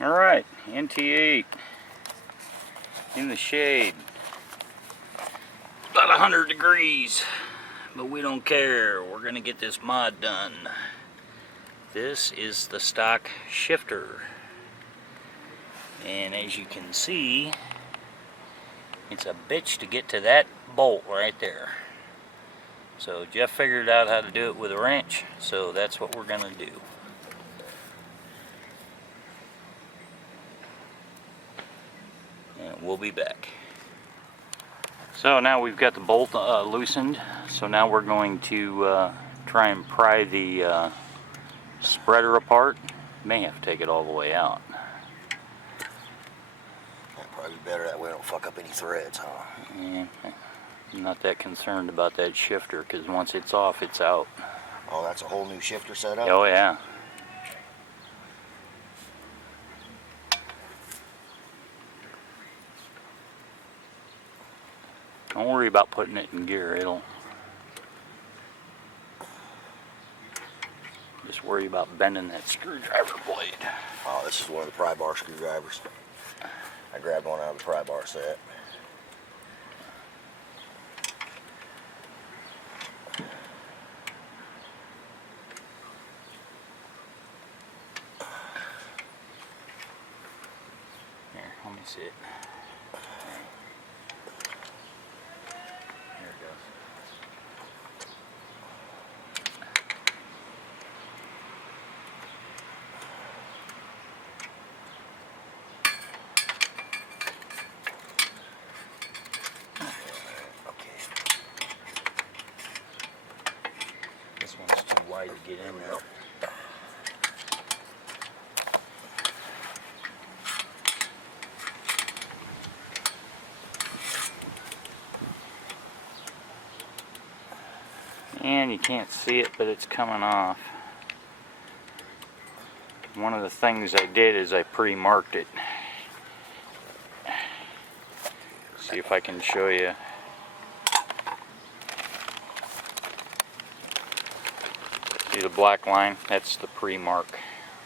Alright, NT8 in the shade. It's about 100 degrees, but we don't care. We're gonna get this mod done. This is the stock shifter, and as you can see, it's a bitch to get to that bolt right there. So Jeff figured out how to do it with a wrench, so that's what we're gonna do. And we'll be back. So now we've got the bolt loosened, so now we're going to try and pry the spreader apart. May have to take it all the way out. That'd probably be better, that way I don't fuck up any threads, huh? Yeah, I'm not that concerned about that shifter, because once it's off, it's out. Oh, that's a whole new shifter setup? Oh yeah. Don't worry about putting it in gear, just worry about bending that screwdriver blade. Oh, this is one of the pry bar screwdrivers. I grabbed one out of the pry bar set. Here, let me see it. There it goes. This one's too wide to get in there. And you can't see it, but it's coming off. One of the things I did is I pre-marked it. See if I can show you. See the black line? That's the pre-mark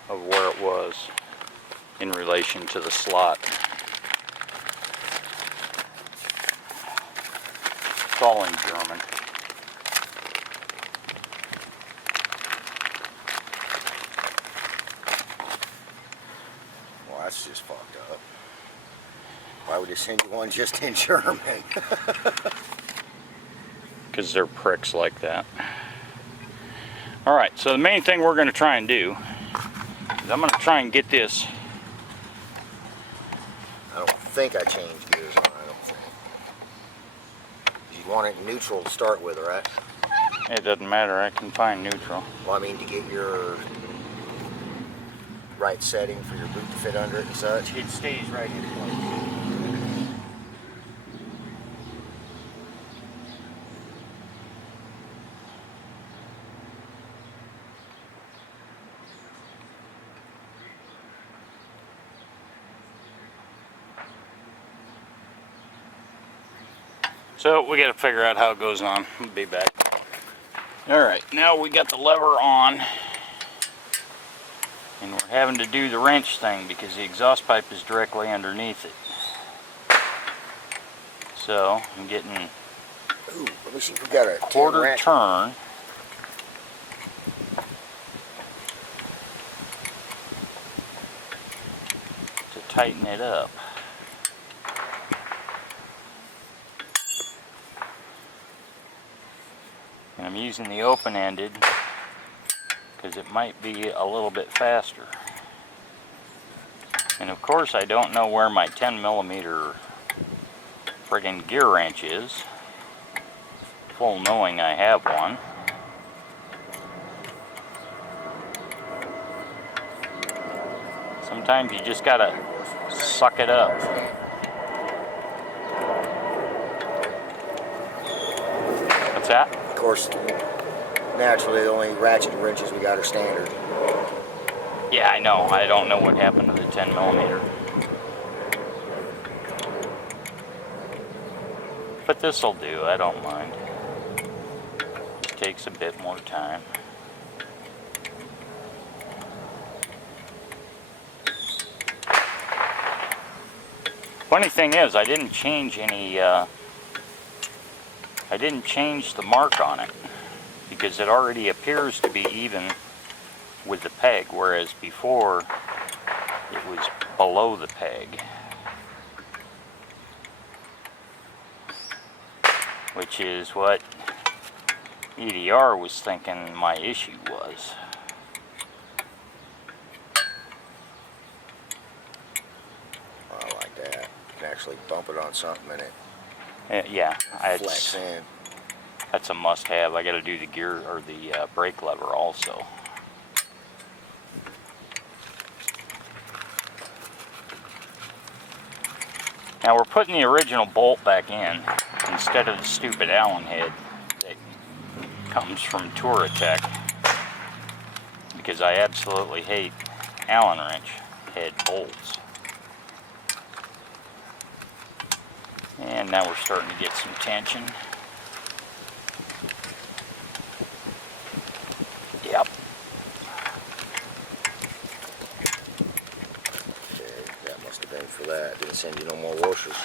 of where it was in relation to the slot. It's all in German. Well, that's just fucked up. Why would they send you one just in German? Because they're pricks like that. Alright, so the main thing we're going to try and do is I'm going to try and get this. I don't think I changed gears on it, I don't think. You want it in neutral to start with, right? It doesn't matter, I can find neutral. Well, I mean, to get your right setting for your boot to fit under it and such. It stays right in place. So we got to figure out how it goes on. We'll be back. Alright, now we got the lever on. And we're having to do the wrench thing because the exhaust pipe is directly underneath it. So I'm getting Ooh, let me see if we got a quarter wrench. turn. To tighten it up. And I'm using the open-ended because it might be a little bit faster. And of course I don't know where my 10mm friggin' gear wrench is, full knowing I have one. Sometimes you just gotta suck it up. What's that? Of course, naturally the only ratchet wrenches we got are standard. Yeah, I know. I don't know what happened to the 10mm. But this'll do, I don't mind. It takes a bit more time. Funny thing is, I didn't change any, I didn't change the mark on it because it already appears to be even with the peg, whereas before it was below the peg, which is what EDR was thinking my issue was. I like that. You can actually bump it on something and it Yeah, flex in. That's a must-have. I got to do the gear or the brake lever also. Now we're putting the original bolt back in instead of the stupid Allen head that comes from Touratech, because I absolutely hate Allen wrench head bolts. And now we're starting to get some tension. Yep. Okay, that must have been for that. Didn't send you no more washers.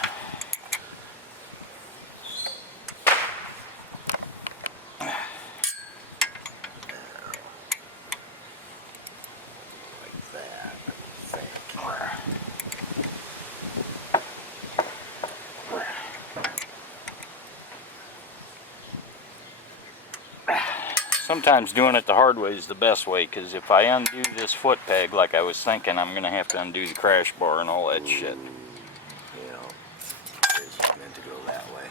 Sometimes doing it the hard way is the best way, because if I undo this foot peg like I was thinking, I'm going to have to undo the crash bar and all that shit. You know, it's meant to go that way.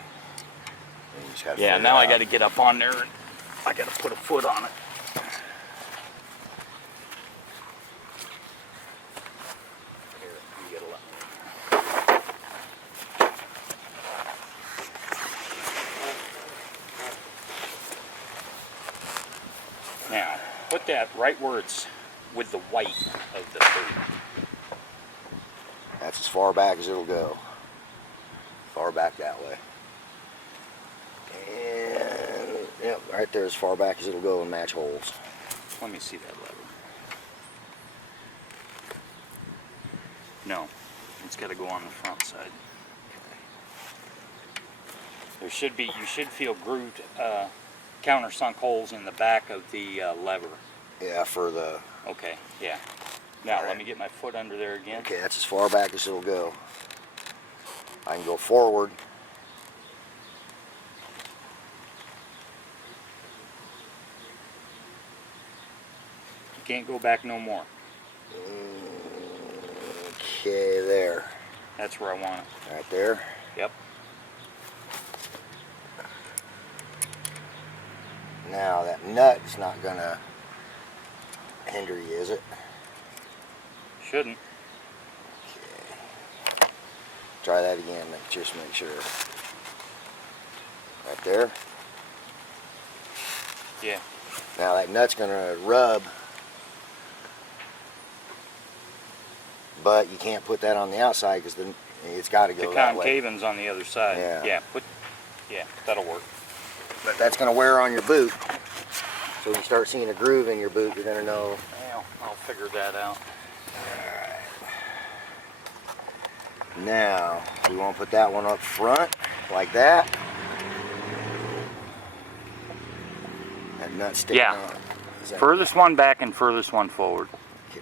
And you just gotta Yeah, figure now it I out. got to get up on there and I got to put a foot on it. Here, you get a lot. Now, put that right where it's with the white of the boot. That's as far back as it'll go. Far back that way. And, yep, right there as far back as it'll go and match holes. Let me see that lever. No, it's got to go on the front side. There should be, you should feel grooved countersunk holes in the back of the lever. Yeah, for the... Okay, yeah. Now let me get my foot under there again. Okay, that's as far back as it'll go. I can go forward. You can't go back no more. Okay, there. That's where I want it. Right there. Yep. Now that nut's not gonna hinder you, is it? Shouldn't. Okay. Try that again, just make sure. Right there. Yeah. Now that nut's gonna rub, but you can't put that on the outside because then it's got to go The that way. concaving's on the other side. Yeah. Yeah, that'll work. But that's gonna wear on your boot. So when you start seeing a groove in your boot, you're gonna know. Well, I'll figure that out. Now, we want to put that one up front, like that. That nut sticking Yeah. out. Is that- Furthest one back and furthest one forward. Okay.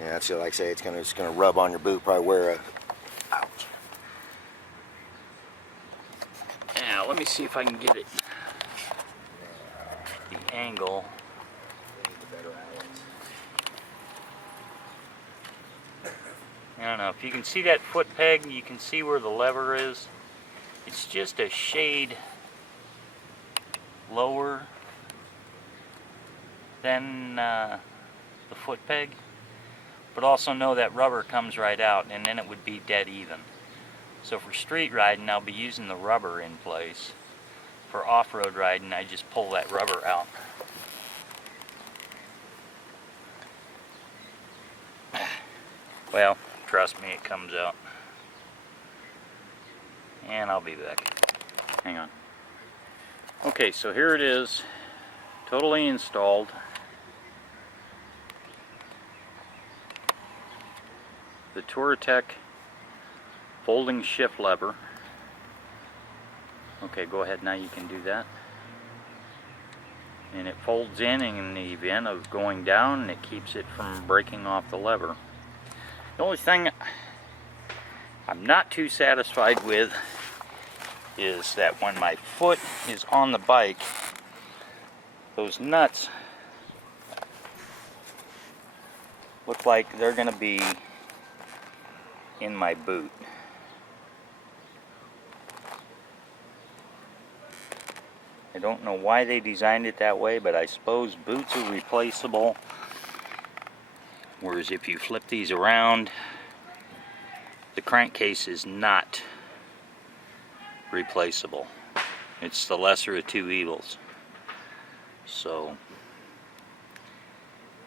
Yeah, that's like I say, it's gonna rub on your boot, probably wear a. Ouch. Now, let me see if I can get it. The angle. I don't know, if you can see that foot peg, you can see where the lever is. It's just a shade lower than the foot peg. But also know that rubber comes right out, and then it would be dead even. So for street riding, I'll be using the rubber in place. For off-road riding, I just pull that rubber out. Well, trust me, it comes out. And I'll be back. Hang on. Okay, so here it is, totally installed. the Touratech folding shift lever. Okay, go ahead, now you can do that. And it folds in the event of going down, and it keeps it from breaking off the lever. The only thing I'm not too satisfied with is that when my foot is on the bike, those nuts look like they're going to be in my boot. I don't know why they designed it that way, but I suppose boots are replaceable, whereas if you flip these around, the crankcase is not replaceable. It's the lesser of two evils. So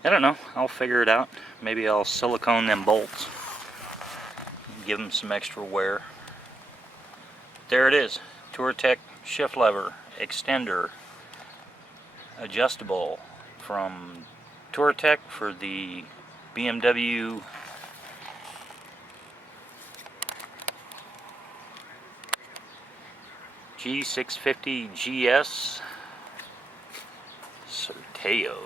I don't know, I'll figure it out. Maybe I'll silicone them bolts, give them some extra wear. There it is, Touratech shift lever extender, adjustable, from Touratech for the BMW G650GS Sertao.